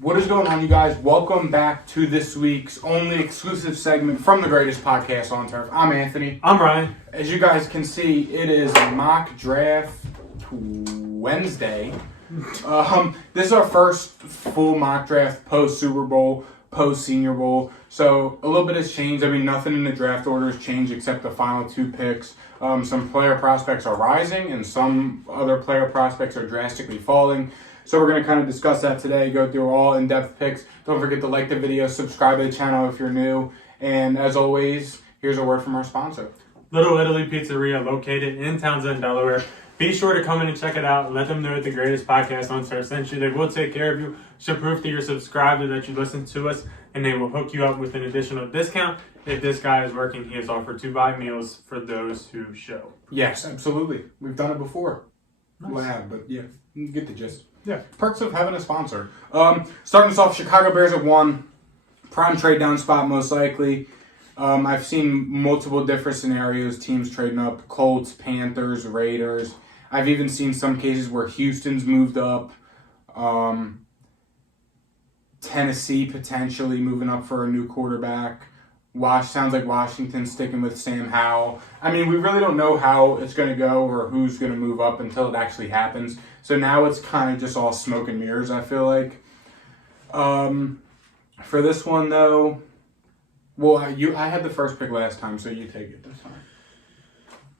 What is going on, you guys? Welcome back to this week's only exclusive segment from the greatest podcast on turf. I'm Anthony. I'm Ryan. As you guys can see, it is mock draft Wednesday. This is our first full mock draft post Super Bowl, post Senior Bowl. So a little bit has changed. I mean, nothing in the draft order has changed except the final two picks. Some player prospects are rising and some other player prospects are drastically falling. So we're going to kind of discuss that today, go through all in-depth picks. Don't forget to like the video, subscribe to the channel if you're new. And as always, here's a word from our sponsor. Little Italy Pizzeria, located in Townsend, Delaware. Be sure to come in and check it out. Let them know that the greatest podcast on turf sent you. They will take care of you. Show proof that you're subscribed and that you listen to us. And they will hook you up with an additional discount. If this guy is working, he has offered to buy meals for those who show. Yes, absolutely. We've done it before. Nice. Lab, but yeah, you get the gist. Yeah. Perks of having a sponsor. Starting us off, Chicago Bears at 1. Prime trade down spot, most likely. I've seen multiple different scenarios. Teams trading up. Colts, Panthers, Raiders. I've even seen some cases where Houston's moved up. Tennessee potentially moving up for a new quarterback. Sounds like Washington's sticking with Sam Howell. I mean, we really don't know how it's going to go or who's going to move up until it actually happens. So now it's kind of just all smoke and mirrors, I feel like. For this one, though, well, I had the first pick last time, so you take it this time.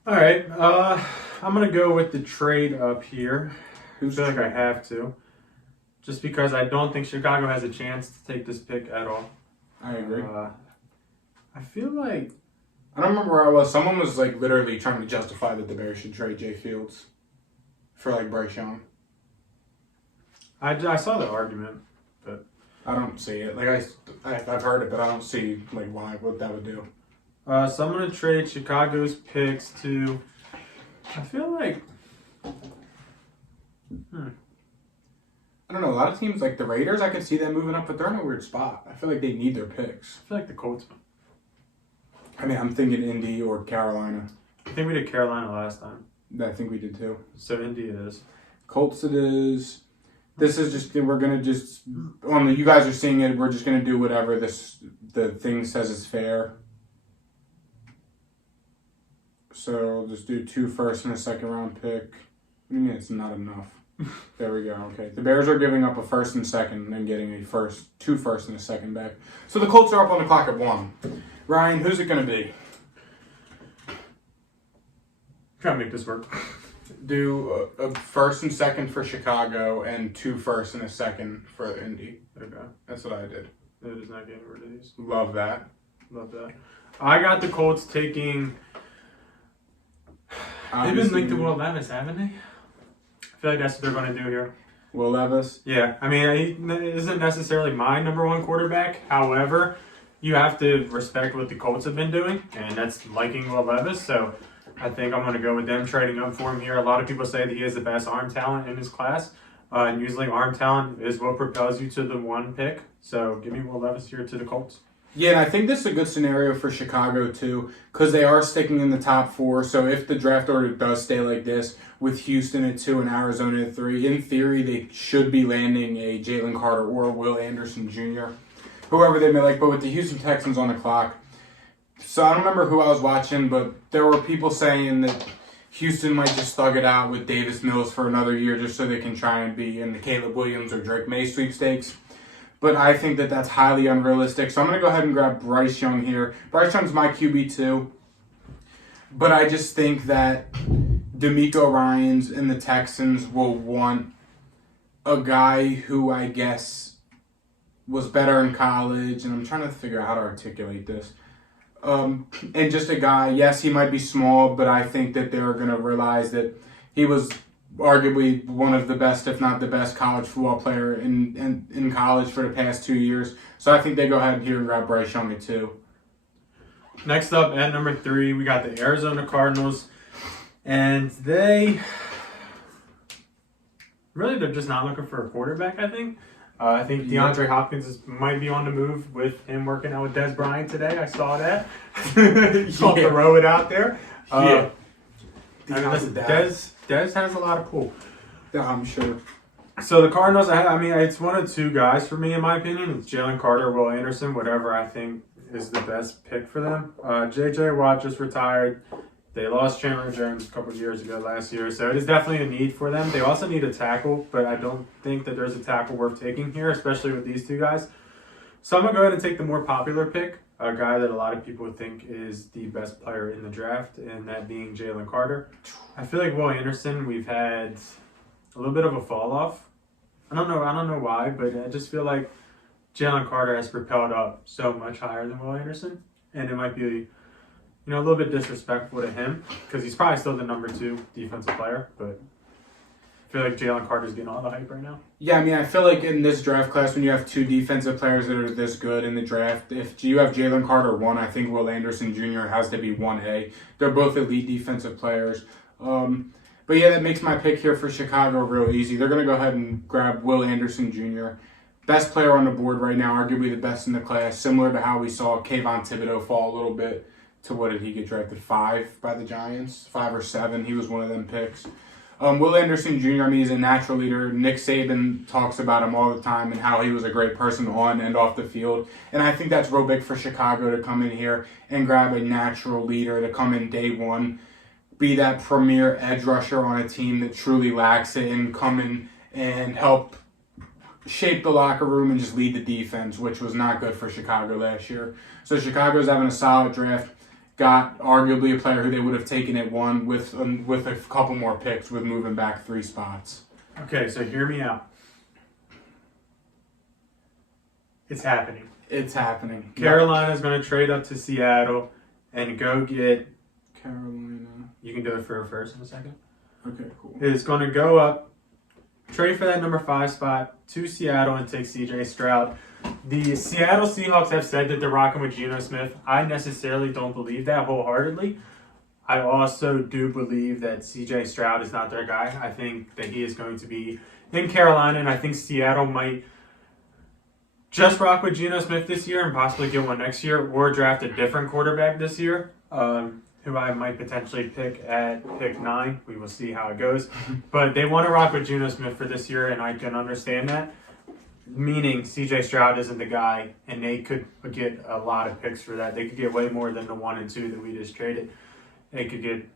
All right. I'm going to go with the trade up here. I feel like I have to. Just because I don't think Chicago has a chance to take this pick at all. I agree. I feel like... I don't remember where I was. Someone was like literally trying to justify that the Bears should trade Jay Fields for like Bryce Young. I saw the argument, but... I don't see it. Like I've heard it, but I don't see like what that would do. So I'm going to trade Chicago's picks to... I feel like... I don't know. A lot of teams like the Raiders, I could see them moving up, but they're in a weird spot. I feel like they need their picks. I feel like the Colts. I mean, I'm thinking Indy or Carolina. I think we did Carolina last time. I think we did too. So Indy it is. Colts it is. This is just, we're going to just, you guys are seeing it, we're just going to do whatever the thing says is fair. So I'll just do 2 first and a second round pick. What do you mean it's not enough? There we go. Okay. The Bears are giving up a first and second and getting 2 first and a second back. So the Colts are up on the clock at 1. Ryan, who's it going to be? Try to make this work. Do a first and second for Chicago and 2 first and a second for Indy. Okay. That's what I did. It is not getting rid of these. Love that. Love that. I got the Colts taking... They've been linked to Will Levis, haven't they? I feel like that's what they're going to do here. Will Levis? Yeah. I mean, he isn't necessarily my number 1 quarterback. However, you have to respect what the Colts have been doing, and that's liking Will Levis. So I think I'm going to go with them trading up for him here. A lot of people say that he has the best arm talent in his class. And usually arm talent is what propels you to the 1 pick. So give me Will Levis here to the Colts. Yeah, and I think this is a good scenario for Chicago, too, because they are sticking in the top 4. So if the draft order does stay like this, with Houston at 2 and Arizona at 3, in theory, they should be landing a Jalen Carter or Will Anderson Jr., whoever they may like. But with the Houston Texans on the clock, so I don't remember who I was watching, but there were people saying that Houston might just thug it out with Davis Mills for another year just so they can try and be in the Caleb Williams or Drake May sweepstakes. But I think that that's highly unrealistic. So I'm going to go ahead and grab Bryce Young here. Bryce Young's my QB too. But I just think that DeMeco Ryans and the Texans will want a guy who I guess was better in college. And I'm trying to figure out how to articulate this. And just a guy, yes, he might be small, but I think that they're going to realize that he was arguably one of the best, if not the best, college football player in college for the past 2 years. So I think they go ahead here and grab Bryce Young at 2. Next up, at number 3, we got the Arizona Cardinals. And they're just not looking for a quarterback, I think. I think DeAndre Hopkins might be on the move with him working out with Des Bryant today. I saw that. I'll throw it out there. Yeah. I mean, listen, Des has a lot of pull. I'm sure. So the Cardinals, it's one of two guys for me, in my opinion. It's Jalen Carter, Will Anderson, whatever I think is the best pick for them. J.J. Watt just retired. They lost Chandler Jones a couple of years ago last year, so it is definitely a need for them. They also need a tackle, but I don't think that there's a tackle worth taking here, especially with these two guys. So I'm going to go ahead and take the more popular pick, a guy that a lot of people think is the best player in the draft, and that being Jalen Carter. I feel like Will Anderson, we've had a little bit of a fall off. I don't know why, but I just feel like Jalen Carter has propelled up so much higher than Will Anderson, and it might be a little bit disrespectful to him because he's probably still the number 2 defensive player, but I feel like Jalen Carter's getting all the hype right now. Yeah, I feel like in this draft class, when you have 2 defensive players that are this good in the draft, if you have Jalen Carter 1, I think Will Anderson Jr. has to be 1A. They're both elite defensive players. But yeah, that makes my pick here for Chicago real easy. They're going to go ahead and grab Will Anderson Jr., best player on the board right now, arguably the best in the class, similar to how we saw Kayvon Thibodeau fall a little bit to what did he get drafted, 5 by the Giants? 5 or 7. He was one of them picks. Will Anderson Jr., he's a natural leader. Nick Saban talks about him all the time and how he was a great person on and off the field. And I think that's real big for Chicago to come in here and grab a natural leader to come in day one, be that premier edge rusher on a team that truly lacks it, and come in and help shape the locker room and just lead the defense, which was not good for Chicago last year. So Chicago's having a solid draft. Got arguably a player who they would have taken at 1 with a couple more picks with moving back 3 spots. Okay, so hear me out. It's happening. It's happening. Carolina's going to trade up to Seattle and go get... Carolina. You can do it for first in a second. Okay, cool. It's going to go up, trade for that number 5 spot to Seattle and take C.J. Stroud. The Seattle Seahawks have said that they're rocking with Geno Smith. I necessarily don't believe that wholeheartedly. I also do believe that C.J. Stroud is not their guy. I think that he is going to be in Carolina, and I think Seattle might just rock with Geno Smith this year and possibly get one next year, or draft a different quarterback this year, who I might potentially pick at pick 9. We will see how it goes. But they want to rock with Geno Smith for this year, and I can understand that. Meaning C.J. Stroud isn't the guy, and they could get a lot of picks for that. They could get way more than the 1 and 2 that we just traded. They could get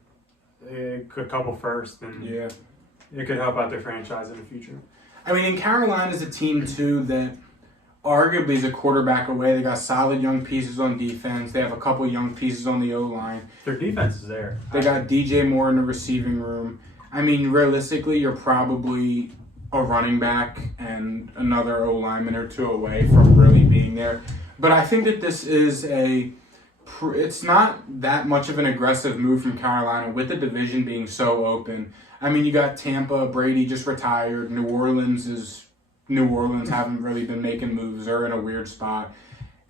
a couple first, and it could help out their franchise in the future. And Carolina's a team, too, that arguably is a quarterback away. They got solid young pieces on defense. They have a couple young pieces on the O-line. Their defense is there. They got DJ Moore in the receiving room. Realistically, you're probably a running back and another O-lineman or 2 away from really being there. But I think that this is it's not that much of an aggressive move from Carolina with the division being so open. You got Tampa, Brady just retired. New Orleans haven't really been making moves. They're in a weird spot.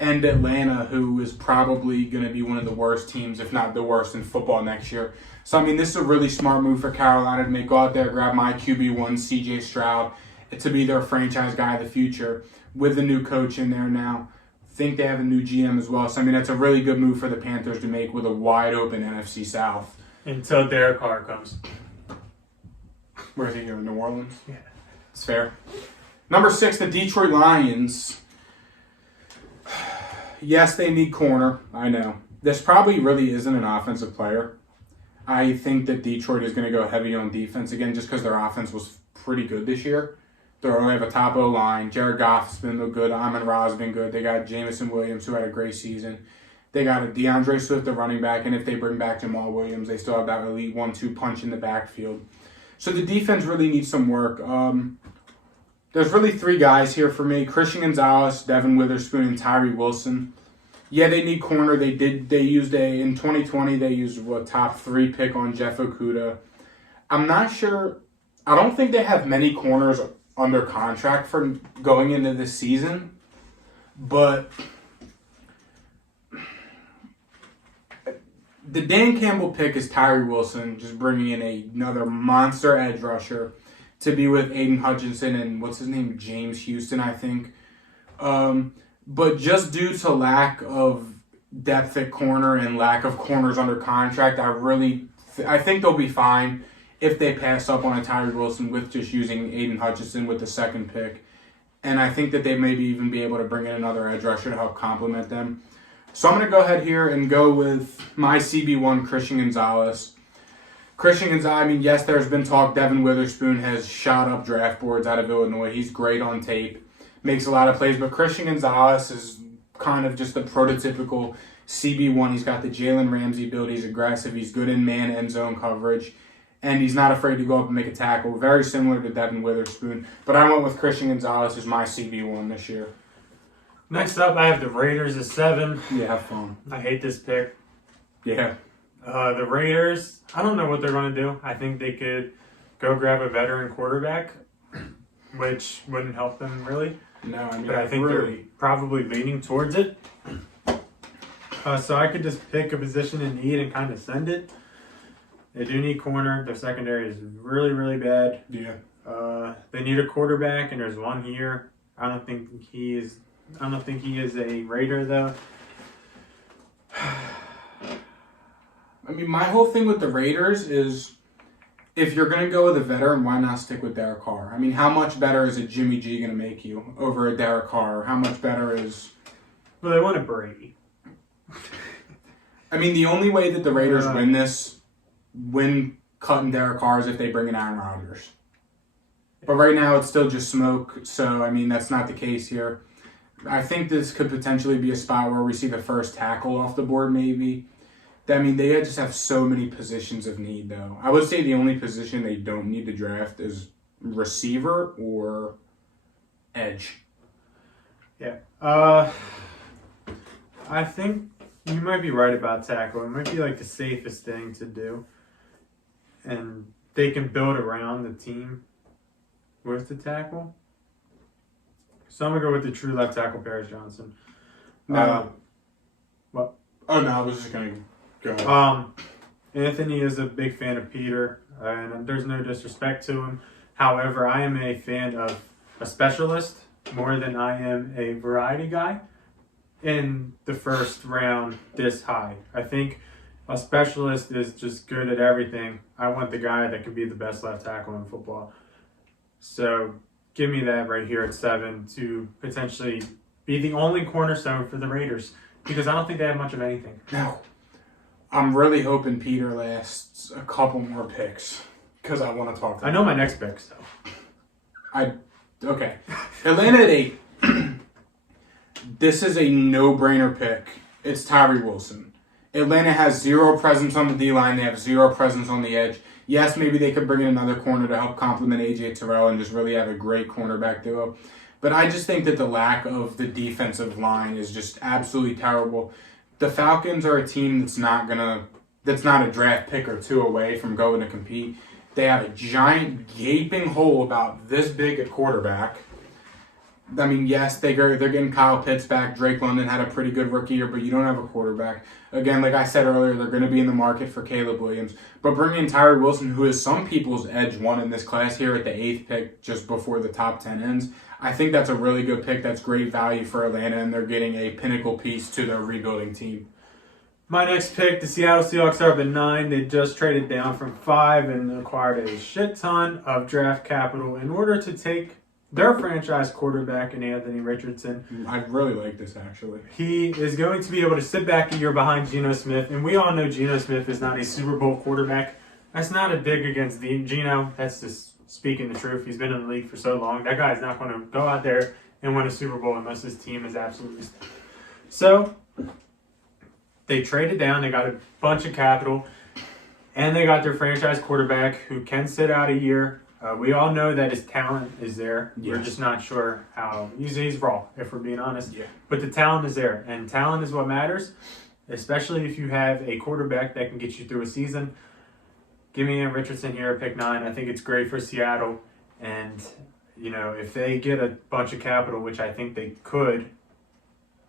And Atlanta, who is probably going to be one of the worst teams, if not the worst in football next year. So, this is a really smart move for Carolina to go out there, grab my QB1, C.J. Stroud, to be their franchise guy of the future with the new coach in there now. I think they have a new GM as well. So, that's a really good move for the Panthers to make with a wide open NFC South. Until Derek Carr comes. Where's he going? New Orleans? Yeah. It's fair. Number 6, the Detroit Lions. Yes, they need corner. I know. This probably really isn't an offensive player. I think that Detroit is going to go heavy on defense again just because their offense was pretty good this year. They only have a top O-line. Jared Goff's been good. Amon-Ra's been good. They got Jameson Williams, who had a great season. They got a DeAndre Swift, the running back, and if they bring back Jamal Williams, they still have that elite 1-2 punch in the backfield. So the defense really needs some work. There's really 3 guys here for me: Christian Gonzalez, Devin Witherspoon, and Tyree Wilson. Yeah, they need corner. In 2020, they used a top 3 pick on Jeff Okudah. I'm not sure. I don't think they have many corners under contract for going into this season. But the Dan Campbell pick is Tyree Wilson, just bringing in another monster edge rusher to be with Aiden Hutchinson and James Houston, I think. But just due to lack of depth at corner and lack of corners under contract, I think they'll be fine. if they pass up on a Tyree Wilson with just using Aiden Hutchinson with the second pick. And I think that they maybe even be able to bring in another edge rusher to help complement them. So I'm going to go ahead here and go with my CB1, Christian Gonzalez. Christian Gonzalez, I mean, yes, there's been talk Devin Witherspoon has shot up draft boards out of Illinois. He's great on tape, makes a lot of plays, but Christian Gonzalez is kind of just the prototypical CB1. He's got the Jalen Ramsey build. He's aggressive. He's good in man and zone coverage. And he's not afraid to go up and make a tackle. Very similar to Devin Witherspoon. But I went with Christian Gonzalez as my CB1 this year. Next up, I have the Raiders at 7. Yeah, have fun. I hate this pick. Yeah. The Raiders, I don't know what they're going to do. I think they could go grab a veteran quarterback, which wouldn't help them really. No, I mean, but I think they're probably leaning towards it. So I could just pick a position in need and kind of send it. They do need corner. Their secondary is really, really bad. Yeah. They need a quarterback, and there's one here. I don't think he is a Raider though. I mean, my whole thing with the Raiders is, if you're going to go with a veteran, why not stick with Derek Carr? I mean, how much better is a Jimmy G going to make you over a Derek Carr? How much better is... Well, they want a Brady. I mean, the only way that the Raiders win cutting Derek Carr is if they bring in Aaron Rodgers. But right now, it's still just smoke, so, I mean, that's not the case here. I think this could potentially be a spot where we see the first tackle off the board, maybe. I mean, they just have so many positions of need, though. I would say the only position they don't need to draft is receiver or edge. Yeah. I think you might be right about tackle. It might be like the safest thing to do. And they can build around the team with the tackle. So I'm going to go with the true left tackle, Paris Johnson. No. What? Oh, no, I was just going to go. Anthony is a big fan of Peter, and there's no disrespect to him. However, I am a fan of a specialist more than I am a variety guy in the first round this high. I think a specialist is just good at everything. I want the guy that can be the best left tackle in football. So give me that right here at 7 to potentially be the only cornerstone for the Raiders, because I don't think they have much of anything. No. I'm really hoping Peter lasts a couple more picks, because I want to talk to him. I know my next pick, so. Okay. Atlanta at 8. This is a no-brainer pick. It's Tyree Wilson. Atlanta has zero presence on the D-line. They have zero presence on the edge. Yes, maybe they could bring in another corner to help complement A.J. Terrell and just really have a great cornerback duo. But I just think that the lack of the defensive line is just absolutely terrible. The Falcons are a team that's not a draft pick or two away from going to compete. They have a giant gaping hole about this big at quarterback. I mean, yes, they're getting Kyle Pitts back. Drake London had a pretty good rookie year, but you don't have a quarterback. Again, like I said earlier, they're going to be in the market for Caleb Williams. But bringing in Tyree Wilson, who is some people's edge one in this class here at the 8th pick, just before the top 10 ends, I think that's a really good pick. That's great value for Atlanta, and they're getting a pinnacle piece to their rebuilding team. My next pick, the Seattle Seahawks are up at 9. They just traded down from 5 and acquired a shit ton of draft capital in order to take their franchise quarterback in Anthony Richardson. I really like this, actually. He is going to be able to sit back a year behind Geno Smith, and we all know Geno Smith is not a Super Bowl quarterback. That's not a dig against Geno. That's just speaking the truth. He's been in the league for so long. That guy is not going to go out there and win a Super Bowl unless his team is absolutely... So, they traded down. They got a bunch of capital, and they got their franchise quarterback who can sit out a year. We all know that his talent is there. Yes. We're just not sure how. He's raw, if we're being honest. Yeah. But the talent is there, and talent is what matters, especially if you have a quarterback that can get you through a season. Give me Richardson here at pick 9. I think it's great for Seattle, and if they get a bunch of capital, which I think they could,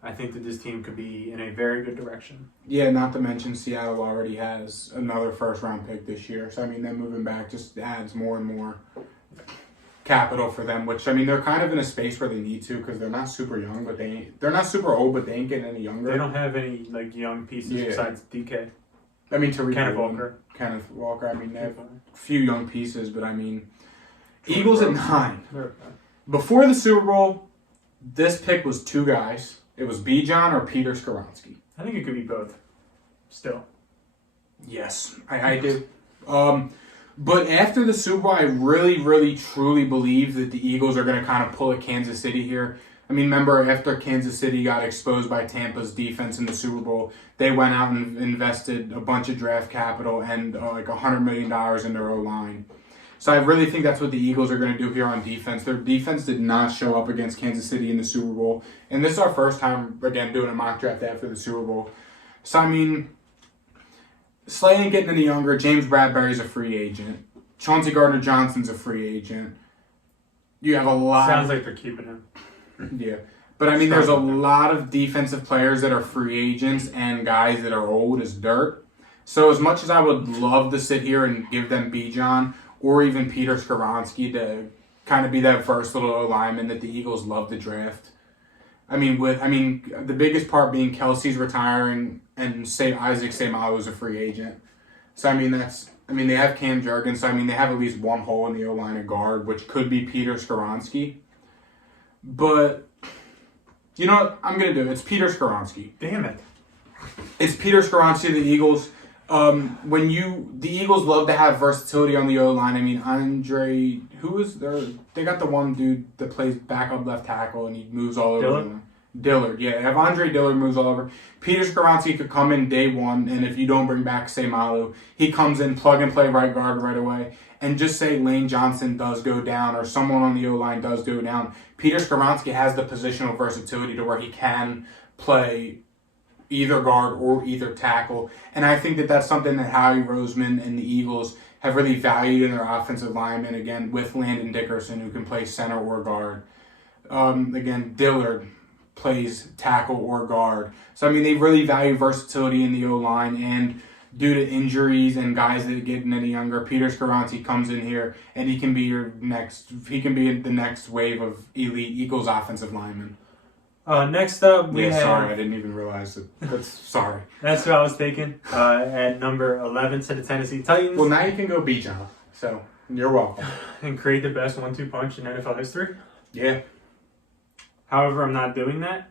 I think that this team could be in a very good direction. Yeah, not to mention Seattle already has another first-round pick this year. So, I mean, them moving back just adds more and more capital for them, which, I mean, they're kind of in a space where they need to because they're not super young, but they're not super old, but they ain't getting any younger. They don't have any, young pieces besides DK. I mean, Tariq Kenneth Woolen, Walker. Kenneth Walker. I mean, they have a few young pieces, but I mean, Eagles at 9. Before the Super Bowl, this pick was 2 guys. It was Bijan or Peter Skoronski. I think it could be both. Still. Yes, I do. But after the Super Bowl, I really, really, truly believe that the Eagles are going to kind of pull at Kansas City here. I mean, remember, after Kansas City got exposed by Tampa's defense in the Super Bowl, they went out and invested a bunch of draft capital and like $100 million in their O-line. So I really think that's what the Eagles are going to do here on defense. Their defense did not show up against Kansas City in the Super Bowl. And this is our first time, again, doing a mock draft after the Super Bowl. So, I mean, Slay ain't getting any younger. James Bradbury's a free agent. Chauncey Gardner-Johnson's a free agent. You have a lot. Sounds like they're keeping him. Yeah. But, I mean, there's a lot of defensive players that are free agents and guys that are old as dirt. So as much as I would love to sit here and give them Bijan or even Peter Skoronski to kind of be that versatile lineman that the Eagles love to draft. I mean, the biggest part being Kelsey's retiring and Isaac Seumalo is a free agent. So they have Cam Jurgens. So they have at least one hole in the O-line at guard, which could be Peter Skoronski. But you know what I'm gonna do? It's Peter Skoronski. Damn it! It's Peter Skoronski of the Eagles. The Eagles love to have versatility on the O-line. I mean, Andre, who is there? They got the one dude that plays backup left tackle and he moves all over. Dillard, yeah. If Andre Dillard moves all over, Peter Skoronski could come in day one, and if you don't bring back Seumalo, he comes in, plug and play right guard right away. And just say Lane Johnson does go down or someone on the O-line does go down. Peter Skoronski has the positional versatility to where he can play either guard or either tackle. And I think that that's something that Howie Roseman and the Eagles have really valued in their offensive linemen, again, with Landon Dickerson, who can play center or guard. Again, Dillard plays tackle or guard. So, they really value versatility in the O-line, and due to injuries and guys that get any younger, Peter Skoronski comes in here and he can be the next wave of elite Eagles offensive linemen. Next up, we have... Sorry, I didn't even realize it. Sorry. That's what I was taking. At number 11 to the Tennessee Titans. Well, now you can go Bijan. So, you're welcome. And create the best 1-2 punch in NFL history. Yeah. However, I'm not doing that.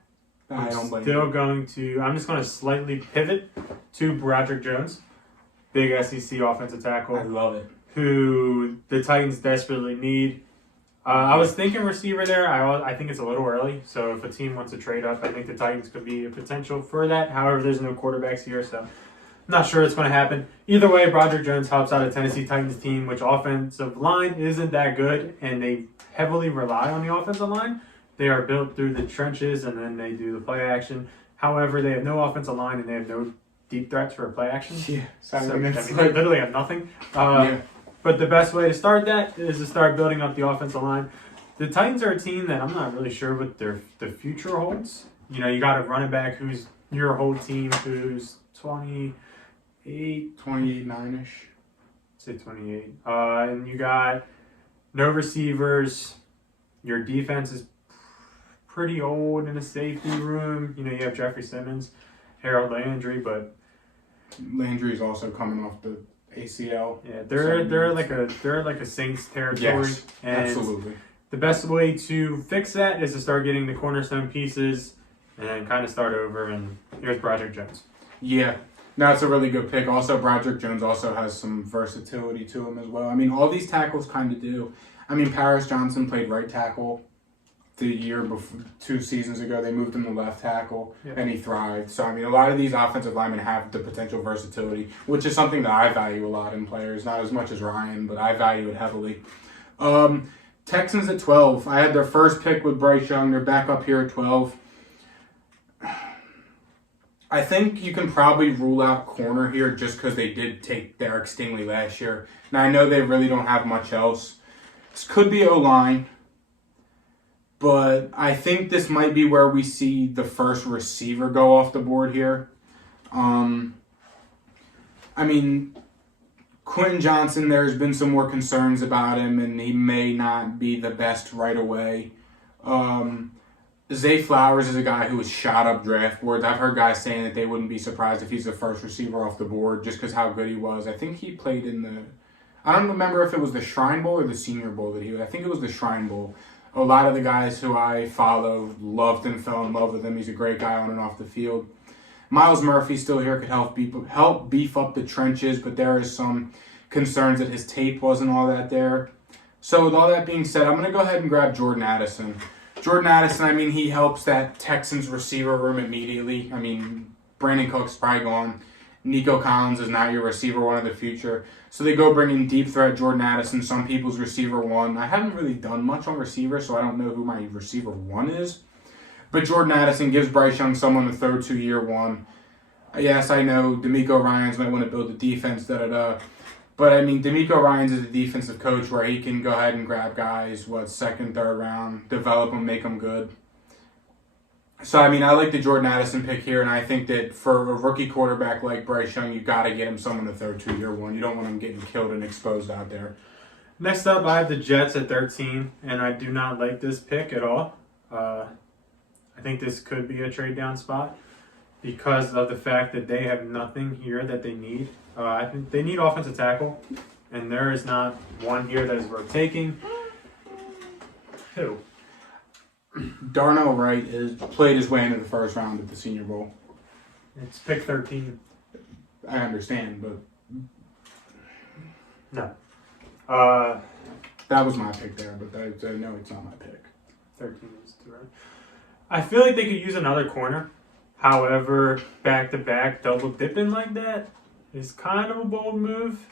I don't blame you. I'm just going to slightly pivot to Broderick Jones, big SEC offensive tackle. I love it. Who the Titans desperately need. I was thinking receiver there. I think it's a little early. So if a team wants to trade up, I think the Titans could be a potential for that. However, there's no quarterbacks here, so I'm not sure it's going to happen. Either way, Broderick Jones helps out a Tennessee Titans team, which offensive line isn't that good, and they heavily rely on the offensive line. They are built through the trenches, and then they do the play action. However, they have no offensive line, and they have no deep threats for play action. Yeah. They literally have nothing. But the best way to start that is to start building up the offensive line. The Titans are a team that I'm not really sure what the future holds. You got a running back who's your whole team who's 28, 29-ish. Say 28. And you got no receivers. Your defense is pretty old in a safety room. You have Jeffrey Simmons, Harold Landry, but Landry's also coming off the ACL. Yeah, they're like a Saints territory. Yes, and absolutely. The best way to fix that is to start getting the cornerstone pieces and then kind of start over. And here's Broderick Jones. Yeah, that's a really good pick. Also, Broderick Jones also has some versatility to him as well. All these tackles kind of do. Paris Johnson played right tackle the year before, 2 seasons ago. They moved him to left tackle, and he thrived. So, a lot of these offensive linemen have the potential versatility, which is something that I value a lot in players. Not as much as Ryan, but I value it heavily. Texans at 12. I had their first pick with Bryce Young. They're back up here at 12. I think you can probably rule out corner here just because they did take Derek Stingley last year. Now, I know they really don't have much else. This could be O-line. But I think this might be where we see the first receiver go off the board here. Quentin Johnson, there's been some more concerns about him, and he may not be the best right away. Zay Flowers is a guy who was shot up draft boards. I've heard guys saying that they wouldn't be surprised if he's the first receiver off the board just because how good he was. I think he played in the... I don't remember if it was the Shrine Bowl or the Senior Bowl that he... I think it was the Shrine Bowl. A lot of the guys who I follow loved him, fell in love with him. He's a great guy on and off the field. Miles Murphy still here, could help beef up the trenches, but there is some concerns that his tape wasn't all that there. So with all that being said, I'm going to go ahead and grab Jordan Addison. Jordan Addison, I mean, he helps that Texans receiver room immediately. I mean, Brandon Cook's probably gone. Nico Collins is now your receiver one of the future. So they go bring in deep threat Jordan Addison, some people's receiver one. I haven't really done much on receiver, so I don't know who my receiver one is. But Jordan Addison gives Bryce Young someone to throw to year one. Yes, I know DeMeco Ryans might want to build a defense, But, I mean, DeMeco Ryans is a defensive coach where he can go ahead and grab guys, second, third round, develop them, make them good. So, I mean, I like the Jordan Addison pick here, and I think that for a rookie quarterback like Bryce Young, you got to get him someone to throw to year one. You don't want him getting killed and exposed out there. Next up, I have the Jets at 13, and I do not like this pick at all. I think this could be a trade down spot because of the fact that they have nothing here that they need. I think they need offensive tackle, and there is not one here that is worth taking. Who? Darnell Wright played his way into the first round at the Senior Bowl. It's pick 13. I understand, but... No. That was my pick there, but no, it's not my pick. 13 is too right. I feel like they could use another corner. However, back-to-back double dipping like that is kind of a bold move.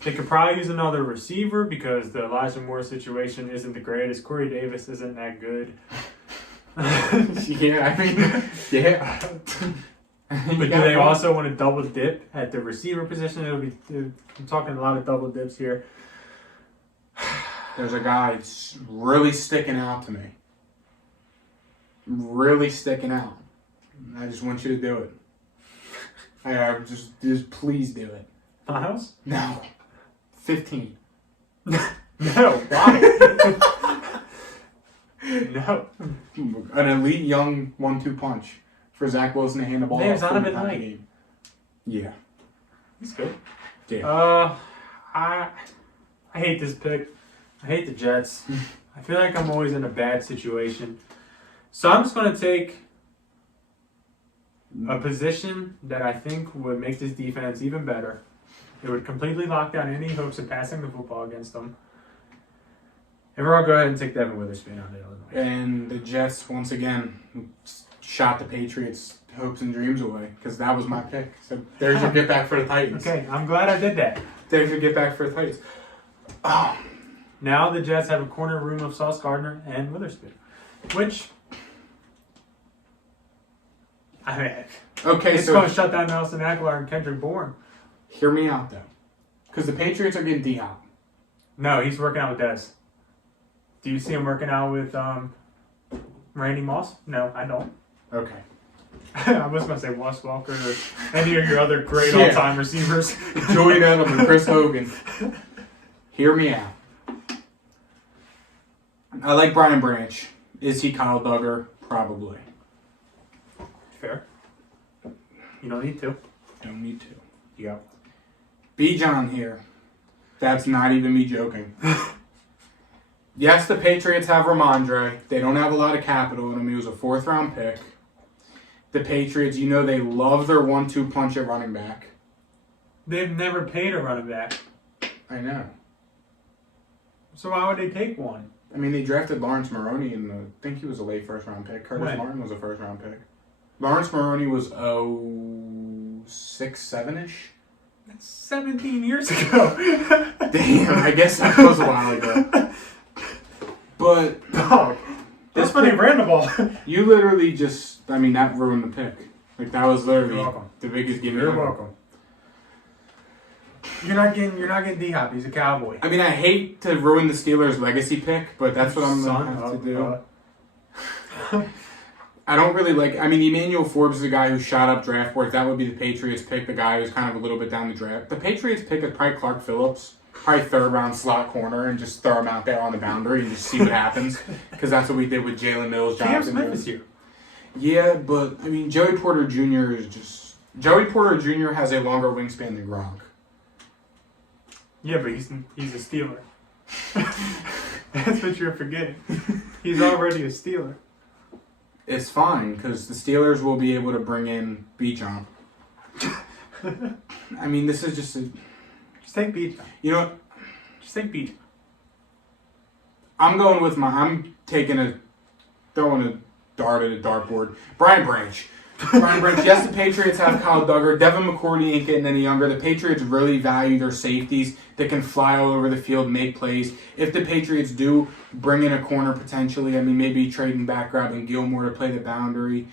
They could probably use another receiver because the Elijah Moore situation isn't the greatest. Corey Davis isn't that good. Yeah, I mean, yeah. But do they also want to double dip at the receiver position? I'm talking a lot of double dips here. There's a guy really sticking out to me. Really sticking out. I just want you to do it. I just please do it. Miles? No. 15. No. Why? No. An elite young 1-2 punch for Zach Wilson to hand the ball Man, off it's not even the like game. Yeah. He's good. Yeah. I hate this pick. I hate the Jets. I feel like I'm always in a bad situation. So I'm just going to take a position that I think would make this defense even better. It would completely lock down any hopes of passing the football against them. And we're going to go ahead and take Devin Witherspoon out of Illinois. And the Jets, once again, shot the Patriots' hopes and dreams away because that was my pick. So there's your get back for the Titans. Okay, I'm glad I did that. There's your get back for the Titans. Oh. Now the Jets have a corner room of Sauce Gardner and Witherspoon, which... I mean, okay, it's going to shut down Nelson Aguilar and Kendrick Bourne. Hear me out, though. Because the Patriots are getting D-Hop. No, he's working out with Dez. Do you see him working out with Randy Moss? No, I don't. Okay. I was going to say Wes Walker or any of your other great all-time receivers. Julian Edelman and Chris Hogan. Hear me out. I like Brian Branch. Is he Kyle Duggar? Probably. Fair. You don't need to. Don't need to. Yeah. B. John here. That's not even me joking. Yes, the Patriots have Ramondre. They don't have a lot of capital in him. He was a 4th-round pick. The Patriots, you know they love their 1-2 punch at running back. They've never paid a running back. I know. So why would they take one? I mean, they drafted Lawrence Maroney I think he was a late 1st-round pick. Curtis When? Martin was a 1st-round pick. Lawrence Maroney was 6, 7-ish. That's 17 years ago. Damn, I guess that was a while ago. But Dog, that's when they ran the ball. You literally that ruined the pick. Like that was literally You're welcome. The biggest gimme. You're welcome. You're not getting D-Hop. He's a Cowboy. I mean, I hate to ruin the Steelers' legacy pick, but that's what I'm going to have to do. I don't really like... I mean, Emmanuel Forbes is a guy who shot up draft boards. That would be the Patriots pick, the guy who's kind of a little bit down the draft. The Patriots pick is probably Clark Phillips. probably third round slot corner and just throw him out there on the boundary and just see what happens. Because that's what we did with Jalen Mills. Cam Smith is here. Yeah, but I mean, Joey Porter Jr. has a longer wingspan than Gronk. Yeah, but he's a Steeler. That's what you're forgetting. He's already a Steeler. It's fine because the Steelers will be able to bring in Bijan. I mean, this is just take Bijan. You know what? Just take Bijan. I'm throwing a dart at a dartboard. Brian Branch. Yes, the Patriots have Kyle Duggar. Devin McCourty ain't getting any younger. The Patriots really value their safeties that can fly all over the field, make plays. If the Patriots do bring in a corner potentially, I mean, maybe trading back, grabbing Gilmore to play the boundary.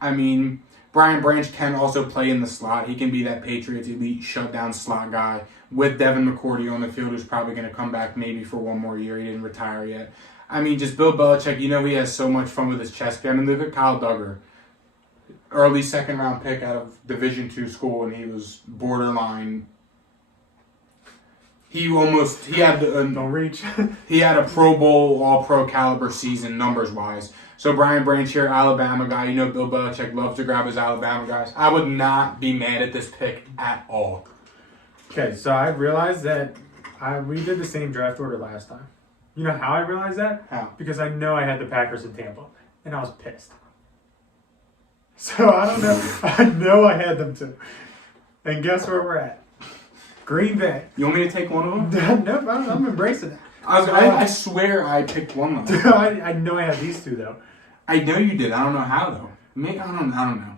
I mean, Brian Branch can also play in the slot. He can be that Patriots elite shutdown slot guy with Devin McCourty on the field, who's probably going to come back maybe for one more year. He didn't retire yet. I mean, just Bill Belichick, he has so much fun with his chest. I mean, look at Kyle Duggar. Early second-round pick out of Division II school, and he was borderline. Don't reach. He had a Pro Bowl, All-Pro caliber season numbers-wise. So Brian Branch here, Alabama guy. Bill Belichick loves to grab his Alabama guys. I would not be mad at this pick at all. Okay, so I realized that we did the same draft order last time. You know how I realized that? How? Because I know I had the Packers in Tampa, and I was pissed. So I don't know. I know I had them too. And guess where we're at? Green Bay. You want me to take one of them? No, I'm embracing it. I swear I picked one though. I know I had these two though. I know you did. I don't know how though. Maybe I don't know.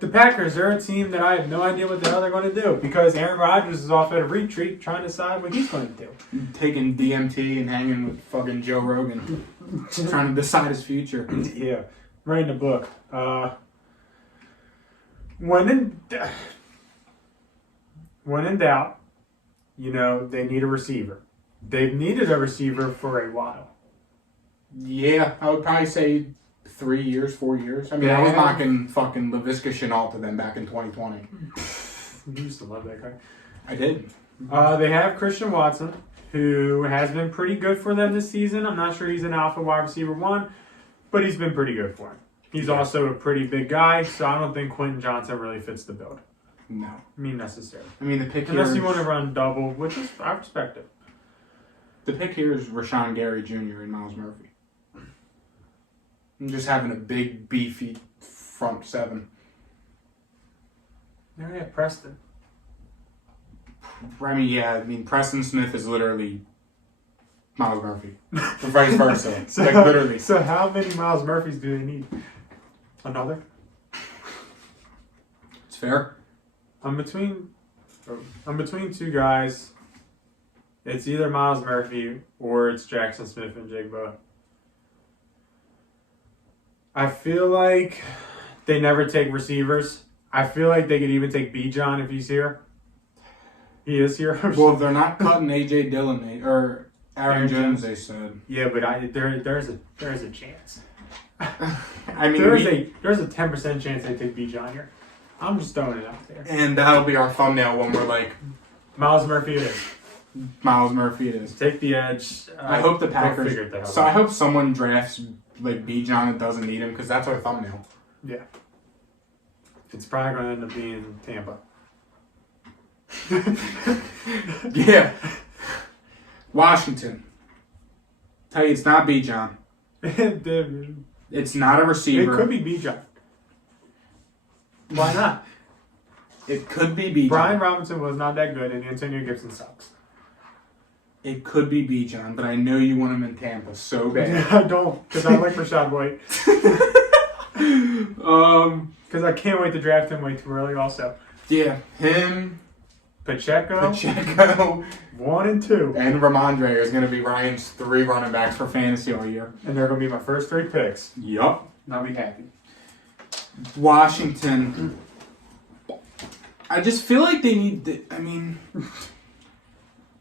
The Packers, they're a team that I have no idea what the hell they're going to do because Aaron Rodgers is off at a retreat trying to decide what he's going to do. Taking DMT and hanging with fucking Joe Rogan. Trying to decide his future. Yeah. Writing a book. When in doubt, they need a receiver. They've needed a receiver for a while. Yeah, I would probably say 3 years, 4 years. I mean, I was knocking fucking Laviska Shenault to them back in 2020. You used to love that guy. I did. They have Christian Watson, who has been pretty good for them this season. I'm not sure he's an alpha wide receiver one, but he's been pretty good for him. He's also a pretty big guy, so I don't think Quentin Johnson really fits the build. No. I mean, necessarily. I mean, the pick here... Unless you want to run double, which is, I respect it. The pick here is Rashawn Gary Jr. and Miles Murphy. I'm just having a big, beefy front seven. No, yeah, Preston. I mean, Preston Smith is literally Miles Murphy. Or vice versa. Literally. So how many Miles Murphys do they need? Another? It's fair. I'm between two guys. It's either Miles Murphy or it's Jackson Smith and Jigba. I feel like they never take receivers. I feel like they could even take Bijan if he's here. He is here. Well, they're not cutting A.J. Dillon or Aaron Jones, they said. Yeah, but there's a chance. I mean, there's a 10% chance they take Bijan here. I'm just throwing it out there. And that'll be our thumbnail when we're like, Miles Murphy it is. Miles Murphy it is. Take the edge. I hope the Packers. So I hope someone drafts like Bijan that doesn't need him because that's our thumbnail. Yeah. It's probably going to end up being Tampa. Yeah. Washington. Tell you, it's not Bijan. It's not a receiver. It could be Bijan. Why not? It could be Bijan. Brian Robinson was not that good, and Antonio Gibson sucks. It could be Bijan, but I know you want him in Tampa so bad. I don't, because I like Rashad White. Because I can't wait to draft him way too early also. Yeah, him, Pacheco, 1 and 2. and Ramondre is going to be Ryan's 3 running backs for fantasy all year. And they're going to be my first 3 picks. Yup. And I'll be happy. Washington. I just feel like they need...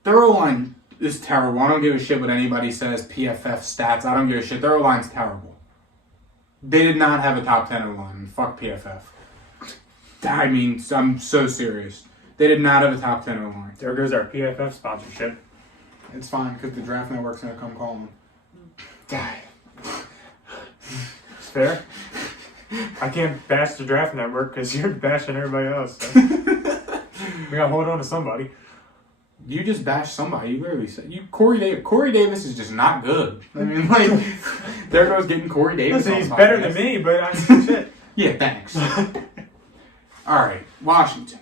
their O-line is terrible. I don't give a shit what anybody says, PFF stats. I don't give a shit. Their O-line's terrible. They did not have a top 10 O-line. Fuck PFF. I mean, I'm so serious. They did not have a top 10 O-line. There goes our PFF sponsorship. It's fine because the Draft Network's going to come call them. God. It's fair. I can't bash the Draft Network because you're bashing everybody else. So. We got to hold on to somebody. You just bashed somebody. You literally said Corey Davis. Corey Davis is just not good. I mean, like, there goes getting Corey Davis. Listen, he's better than me, but I shit. Yeah, thanks. All right, Washington.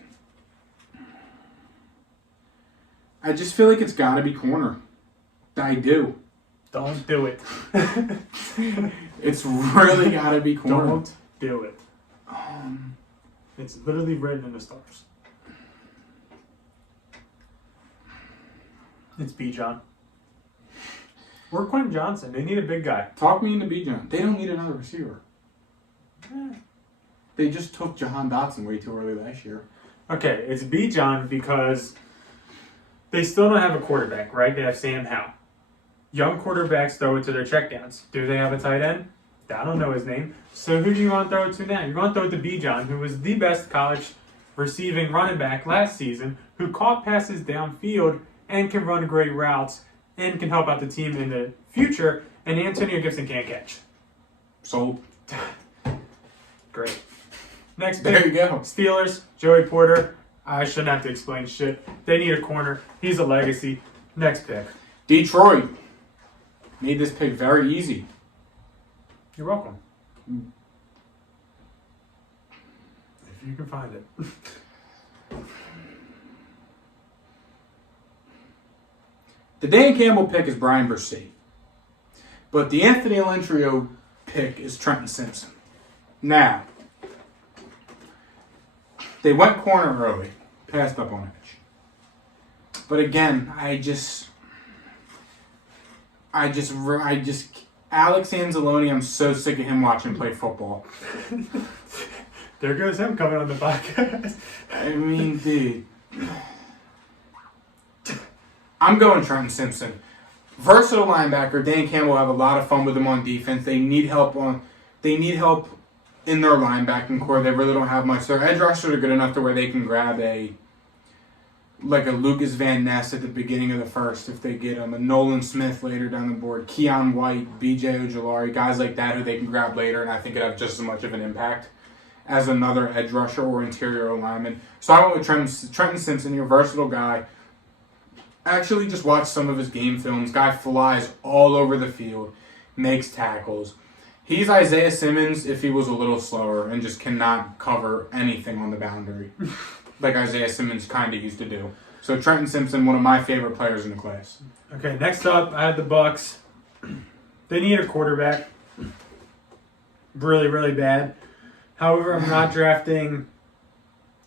I just feel like it's got to be corner. I do. Don't do it. It's really got to be corner. Don't do it. It's literally written in the stars. It's Bijan. Or Quentin Johnson. They need a big guy. Talk me into Bijan. They don't need another receiver. They just took Jahan Dotson way too early last year. Okay, it's Bijan because they still don't have a quarterback, right? They have Sam Howell. Young quarterbacks throw it to their checkdowns. Do they have a tight end? I don't know his name. So who do you want to throw it to now? You're going to throw it to Bijan, who was the best college receiving running back last season, who caught passes downfield and can run great routes and can help out the team in the future, and Antonio Gibson can't catch. Sold. Great. Next There pick, you go. Steelers, Joey Porter. I shouldn't have to explain shit. They need a corner. He's a legacy. Next pick. Detroit. Made this pick very easy. You're welcome. If you can find it. The Dan Campbell pick is Brian Bursey. But the Anthony Lentrio pick is Trenton Simpson. Now, they went corner early, passed up on edge. But again, Alex Anzalone, I'm so sick of him watching play football. There goes him coming on the podcast. I mean, dude. I'm going Trenton Simpson. Versatile linebacker. Dan Campbell will have a lot of fun with him on defense. They need help in their linebacking core. They really don't have much. Their edge rushers are good enough to where they can grab a Lucas Van Ness at the beginning of the first if they get him. A Nolan Smith later down the board. Keon White, B.J. Ojolari, guys like that who they can grab later, and I think it have just as much of an impact as another edge rusher or interior lineman. So I went with Trenton Simpson, your versatile guy. Actually just watched some of his game films. Guy flies all over the field, makes tackles. He's Isaiah Simmons if he was a little slower and just cannot cover anything on the boundary like Isaiah Simmons kind of used to do. So Trenton Simpson, one of my favorite players in the class. Okay, next up, I have the Bucks. They need a quarterback. Really, really bad. However, I'm not drafting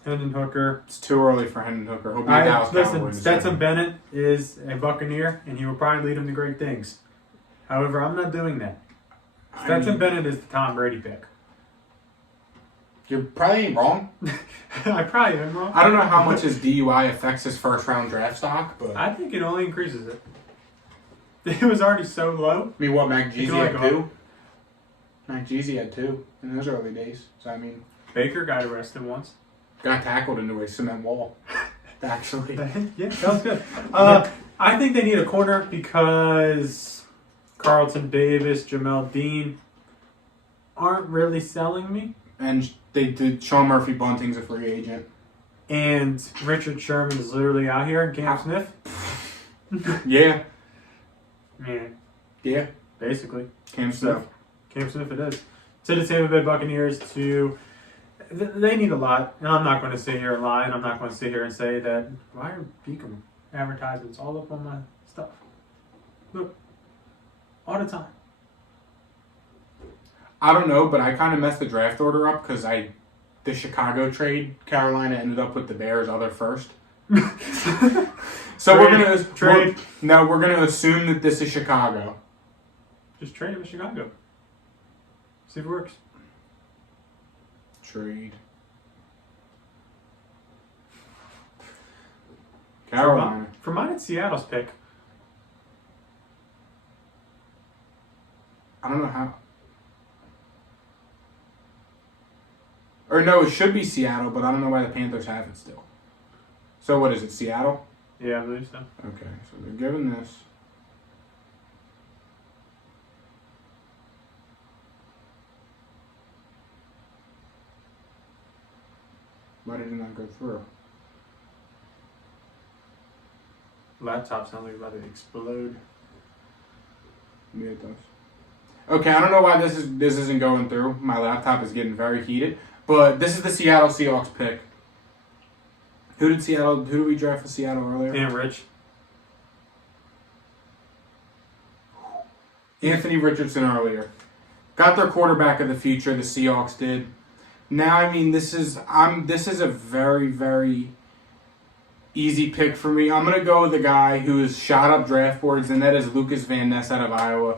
Hendon Hooker. It's too early for Hendon Hooker. He'll be a Dallas Cowboy listen, in a Stetson second. Bennett is a Buccaneer, and he will probably lead him to great things. However, I'm not doing that. Stetson Bennett is the Tom Brady pick. You're probably wrong. I probably am wrong. I don't know how much his DUI affects his first round draft stock, but I think it only increases it. It was already so low. I mean, what, Mac It Jeezy can only had go two? Mac Jeezy had two in those early days. So, I mean, Baker got arrested once. got tackled into a cement wall. Actually. Yeah, that was good. I think they need a corner because Carlton Davis, Jamel Dean aren't really selling me. And they did. Sean Murphy Bunting's a free agent. And Richard Sherman is literally out here. Cam Smith. Yeah. Man, Yeah. basically. Cam Smith. Cam Smith it is. To the Tampa Bay Buccaneers they need a lot. And I'm not going to sit here and lie, and I'm not going to sit here and say that, why are Beacom advertisements all up on my stuff? Look, all the time. I don't know, but I kind of messed the draft order up because the Chicago trade, Carolina ended up with the Bears other first. So Trade. we're gonna assume that this is Chicago. Just trade him in Chicago. See if it works. Trade. Carolina. For mine, it's Seattle's pick. I don't know how. Or no, it should be Seattle, but I don't know why the Panthers have it still. So what is it, Seattle? Yeah, I believe so. Okay, so they're giving this. Why did it not go through? Laptop sounds like it's about to explode. Maybe it does. Okay, I don't know why this isn't going through. My laptop is getting very heated. But this is the Seattle Seahawks pick. Who did we draft for Seattle earlier? Damn, Rich. Anthony Richardson earlier. Got their quarterback of the future, the Seahawks did. Now, I mean, this is a very, very easy pick for me. I'm going to go with a guy who has shot up draft boards, and that is Lucas Van Ness out of Iowa.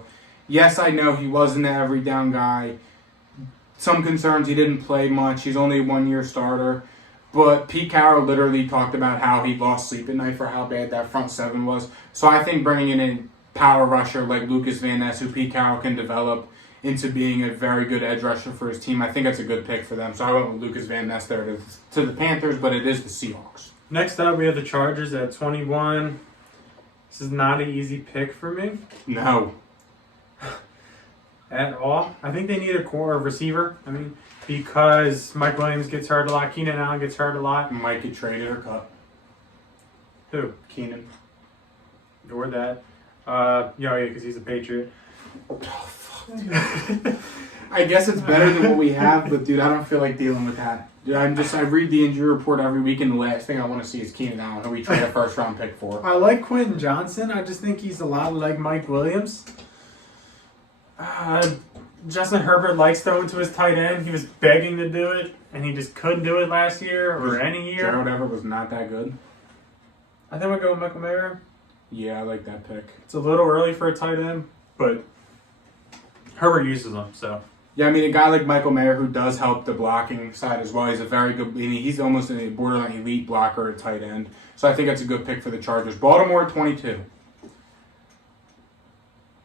Yes, I know he wasn't an every down guy. Some concerns, he didn't play much. He's only a 1-year starter. But Pete Carroll literally talked about how he lost sleep at night for how bad that front seven was. So I think bringing in a power rusher like Lucas Van Ness, who Pete Carroll can develop into being a very good edge rusher for his team, I think that's a good pick for them. So I went with Lucas Van Ness there to the Panthers, but it is the Seahawks. Next up, we have the Chargers at 21. This is not an easy pick for me. No. At all. I think they need a core receiver. I mean, because Mike Williams gets hurt a lot, Keenan Allen gets hurt a lot. Might get traded or cut. Who? Keenan. Or that. Yeah, because he's a Patriot. Oh, fuck. I guess it's better than what we have, but dude, I don't feel like dealing with that. Dude, I read the injury report every week, and the last thing I want to see is Keenan Allen, who we trade a first round pick for. I like Quentin Johnson. I just think he's a lot like Mike Williams. Justin Herbert likes throwing to his tight end. He was begging to do it, and he just couldn't do it last year or any year. Gerald Everett was not that good. I think we'll go with Michael Mayer. Yeah, I like that pick. It's a little early for a tight end, but Herbert uses them, so. Yeah, I mean, a guy like Michael Mayer who does help the blocking side as well. He's a very good, I mean, he's almost a borderline elite blocker at tight end. So I think that's a good pick for the Chargers. Baltimore at 22.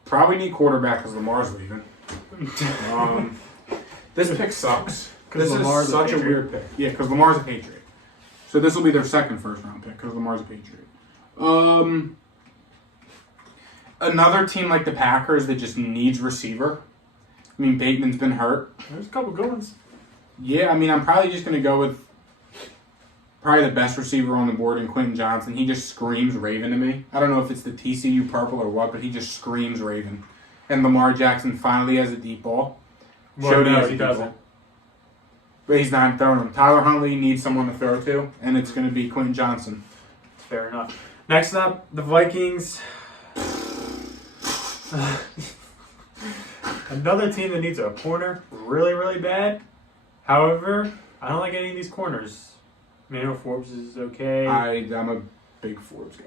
Probably need quarterback because Lamar's leaving. This pick sucks. This is such a weird pick. Yeah, because Lamar's a Patriot. So this will be their second first round pick because Lamar's a Patriot. Another team like the Packers that just needs receiver. I mean, Bateman's been hurt. There's a couple good ones. Yeah, I mean, I'm probably just going to go with probably the best receiver on the board in Quentin Johnson. He just screams Raven to me. I don't know if it's the TCU purple or what, but he just screams Raven. And Lamar Jackson finally has a deep ball. Well, no, he doesn't. But he's not throwing them. Tyler Huntley needs someone to throw to, and it's going to be Quentin Johnson. Fair enough. Next up, the Vikings. Another team that needs a corner really, really bad. However, I don't like any of these corners. Manuel Forbes is okay. I'm a big Forbes guy.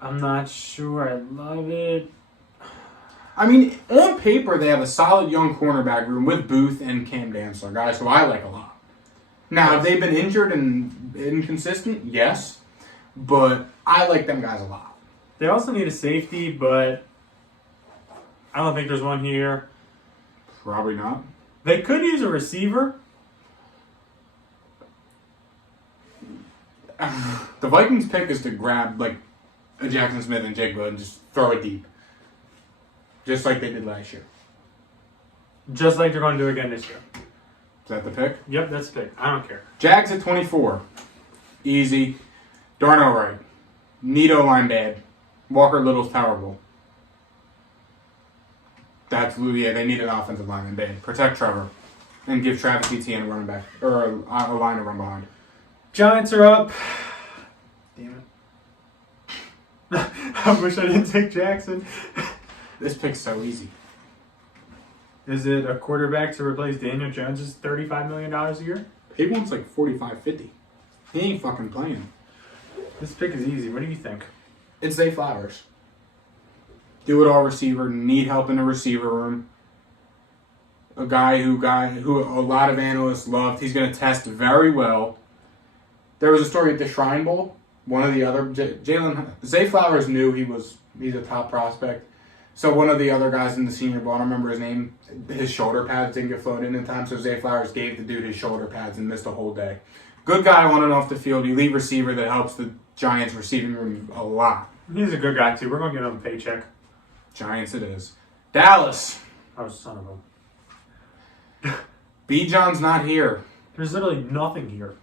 I'm not sure I love it. I mean, on paper, they have a solid young cornerback room with Booth and Cam Dantzler, guys who I like a lot. Now, have they been injured and inconsistent? Yes. But I like them guys a lot. They also need a safety, but I don't think there's one here. Probably not. They could use a receiver. The Vikings pick is to grab, like, a Jackson Smith and Jigba and just throw it deep. Just like they did last year. Just like they're going to do again this year. Is that the pick? Yep, that's the pick. I don't care. Jags at 24. Easy. Darnell Wright. Nito line bad. Walker Little's terrible. They need an offensive lineman bad. Protect Trevor. And give Travis Etienne a running back. Or a line to run behind. Giants are up. Damn it. I wish I didn't take Jackson. This pick's so easy. Is it a quarterback to replace Daniel Jones' $35 million a year? He wants like 45, 50. He ain't fucking playing. This pick is easy. What do you think? It's Zay Flowers. Do it all receiver. Need help in the receiver room. A guy who a lot of analysts loved. He's going to test very well. There was a story at the Shrine Bowl. One of the other Zay Flowers knew he's a top prospect. So one of the other guys in the Senior Bowl, I don't remember his name, his shoulder pads didn't get flown in time, so Zay Flowers gave the dude his shoulder pads and missed the whole day. Good guy on and off the field, elite receiver that helps the Giants receiving room a lot. He's a good guy, too. We're going to give him a paycheck. Giants it is. Dallas. Oh, son of a... Bijan's not here. There's literally nothing here.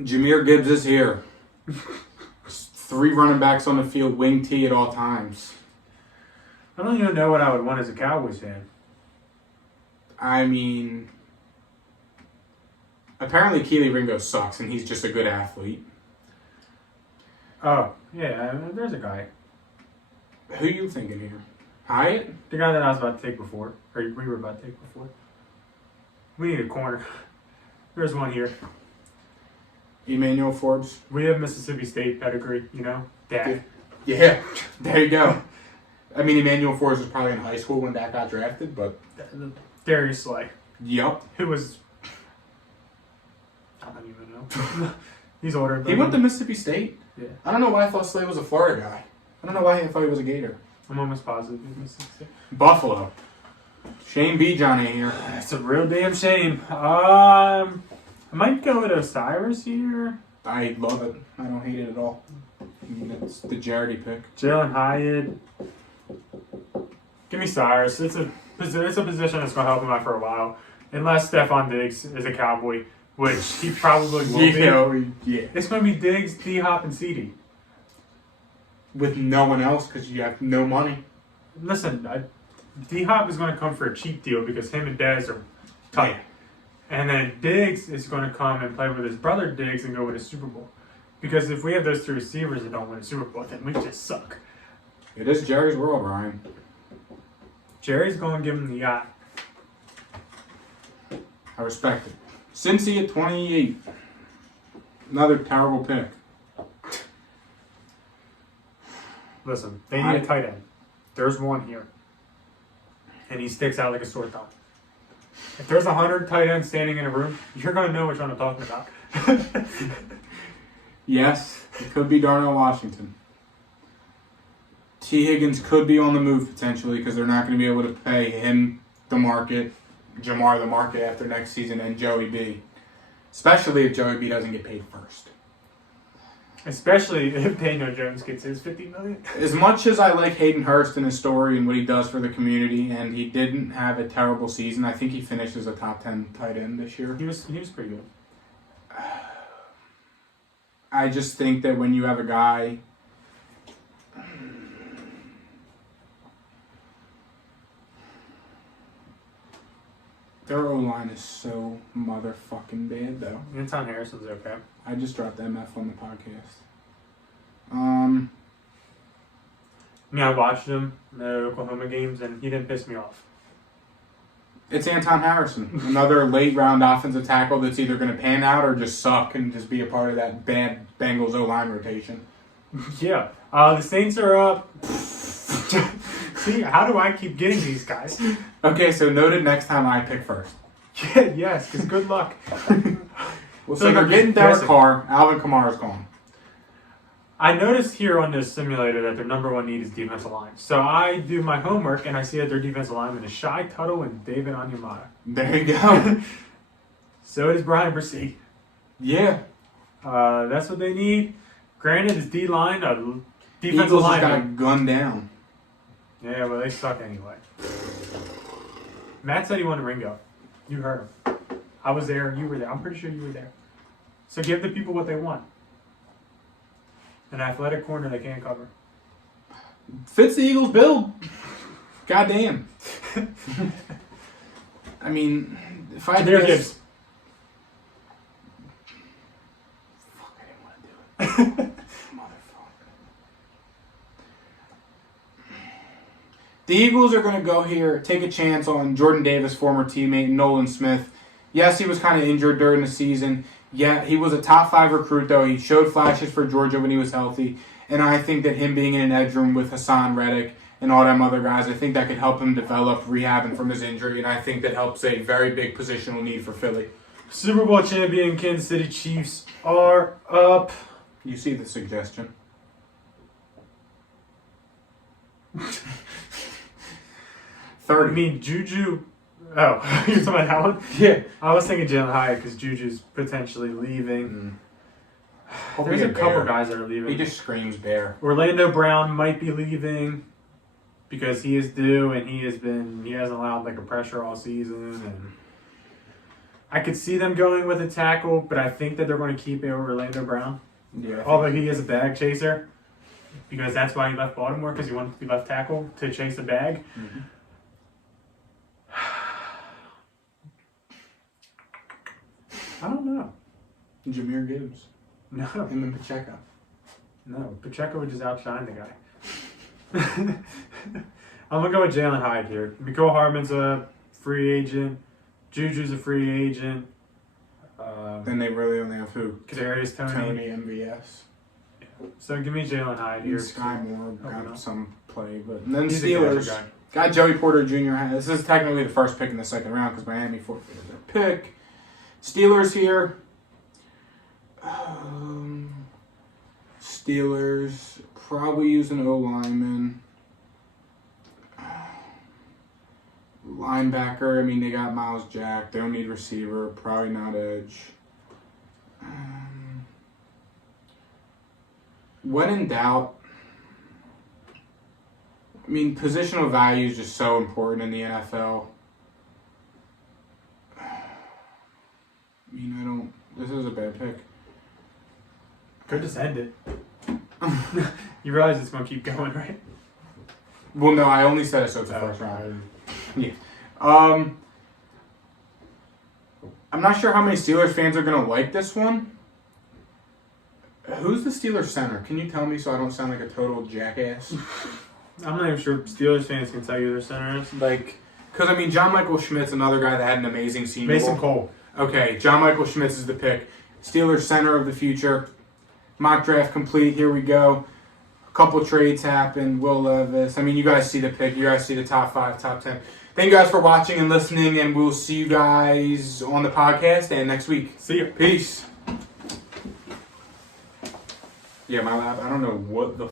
Jahmyr Gibbs is here. 3 running backs on the field, wing T at all times. I don't even know what I would want as a Cowboys fan. I mean, apparently Keely Ringo sucks and he's just a good athlete. Oh, yeah, there's a guy. Who you thinking here? Hyatt? The guy that I was about to take before. Or we were about to take before. We need a corner. There's one here. Emmanuel Forbes? We have Mississippi State pedigree, you know? Dak. Yeah, there you go. I mean, Emmanuel Forbes was probably in high school when Dak got drafted, but... Darius Slay. Yup. Who was... I don't even know. He's older than He went to Mississippi State? Yeah. I don't know why I thought Slay was a Florida guy. I don't know why I thought he was a Gator. I'm almost positive he's Mississippi State. Buffalo. Shane Bijan ain't here. It's a real damn shame. I might go with Osiris here. I love it. I don't hate it at all. I mean, it's the Jardy pick. Jalen Hyatt. Give me Cyrus. It's a position that's going to help him out for a while. Unless Stephon Diggs is a Cowboy, which he probably will be. Yeah. It's going to be Diggs, D-Hop, and CD. With no one else because you have no money. Listen, D-Hop is going to come for a cheap deal because him and Dez are tight. Yeah. And then Diggs is going to come and play with his brother Diggs and go win a Super Bowl. Because if we have those 3 receivers that don't win a Super Bowl, then we just suck. It is Jerry's world, Ryan. Jerry's going to give him the yacht. I respect it. Cincy at 28. Another terrible pick. Listen, they need a tight end. There's one here. And he sticks out like a sore thumb. If there's 100 tight ends standing in a room, you're going to know which one I'm talking about. Yes, it could be Darnell Washington. T. Higgins could be on the move potentially because they're not going to be able to pay him the market, Jamar the market after next season, and Joey B. Especially if Joey B doesn't get paid first. Especially if Daniel Jones gets his $50 million. As much as I like Hayden Hurst and his story and what he does for the community, and he didn't have a terrible season, I think he finished as a top 10 tight end this year. He was pretty good. I just think that when you have a guy... Their O-line is so motherfucking bad, though. Anton Harrison's okay. I just dropped MF on the podcast. I watched him in the Oklahoma games, and he didn't piss me off. It's Anton Harrison, another late-round offensive tackle that's either going to pan out or just suck and just be a part of that bad Bengals O-line rotation. Yeah. The Saints are up. See, how do I keep getting these guys? Okay, so noted next time I pick first. Yeah, yes, because good luck. Well, so they're getting Derek Carr. Alvin Kamara's gone. I noticed here on this simulator that their number 1 need is defensive line. So I do my homework, and I see that their defensive lineman is Shai Tuttle and David Onyemata. There you go. So is Brian Brzee. Yeah. That's what they need. Granted, his D-line, defensive Eagles line just got gunned down. Yeah, well, they suck anyway. Matt said he wanted Ringo. You heard him. I was there. You were there. I'm pretty sure you were there. So give the people what they want. An athletic corner they can't cover. Fits the Eagles' build. Goddamn. I mean, if I had to Jahmyr guess... Gibbs. Fuck, I didn't want to do it. Motherfucker. The Eagles are going to go here, take a chance on Jordan Davis, former teammate, Nolan Smith. Yes, he was kind of injured during the season. Yeah, he was a top 5 recruit, though. He showed flashes for Georgia when he was healthy. And I think that him being in an edge room with Hassan Reddick and all them other guys, I think that could help him develop, rehabbing from his injury. And I think that helps a very big positional need for Philly. Super Bowl champion Kansas City Chiefs are up. You see the suggestion. 30. I mean, Juju. Oh, you're talking about that one? Yeah. I was thinking Jalen Hyatt because Juju's potentially leaving. Hope There's he's a couple Bear. guys that are leaving. He just screams Bear. Orlando Brown might be leaving because he is due, and he hasn't allowed like a pressure all season, and I could see them going with a tackle, but I think that they're going to keep it over Orlando Brown. Yeah. Although he is a bag chaser, because that's why he left Baltimore, because he wanted to be left tackle to chase a bag. Mm-hmm. I don't know. Jameer Gibbs. No, Him and Pacheco. no. Pacheco would just outshine the guy. I'm gonna go with Jalen Hyde here. Mecole Hardman's a free agent. Juju's a free agent. Then they really only have who? Kadarius Tony MVS. So give me Jalen Hyde here. Sky Moore Oh, got no. some play, but and then He's a Steelers gadget got Joey Porter Jr. This is technically the first pick in the second round because Miami forfeited their pick. Steelers here. Steelers probably use an O lineman. Linebacker, I mean, they got Miles Jack. They don't need receiver. Probably not edge. When in doubt, I mean, positional value is just so important in the NFL. I mean, this is a bad pick. Could just end it. You realize it's gonna keep going, right? Well, no, I only said it so it's a first round. Yeah. I'm not sure how many Steelers fans are going to like this one. Who's the Steelers center? Can you tell me so I don't sound like a total jackass? I'm not even sure Steelers fans can tell you their center is. Because, I mean, John Michael Schmidt's another guy that had an amazing senior Mason bowl. Cole. Okay, John Michael Schmitz is the pick. Steelers center of the future. Mock draft complete. Here we go. A couple trades happened. Will Levis. I mean, you guys see the pick. You guys see the top 5, top 10. Thank you guys for watching and listening, and we'll see you guys on the podcast and next week. See you. Peace. Yeah, my lab. I don't know what the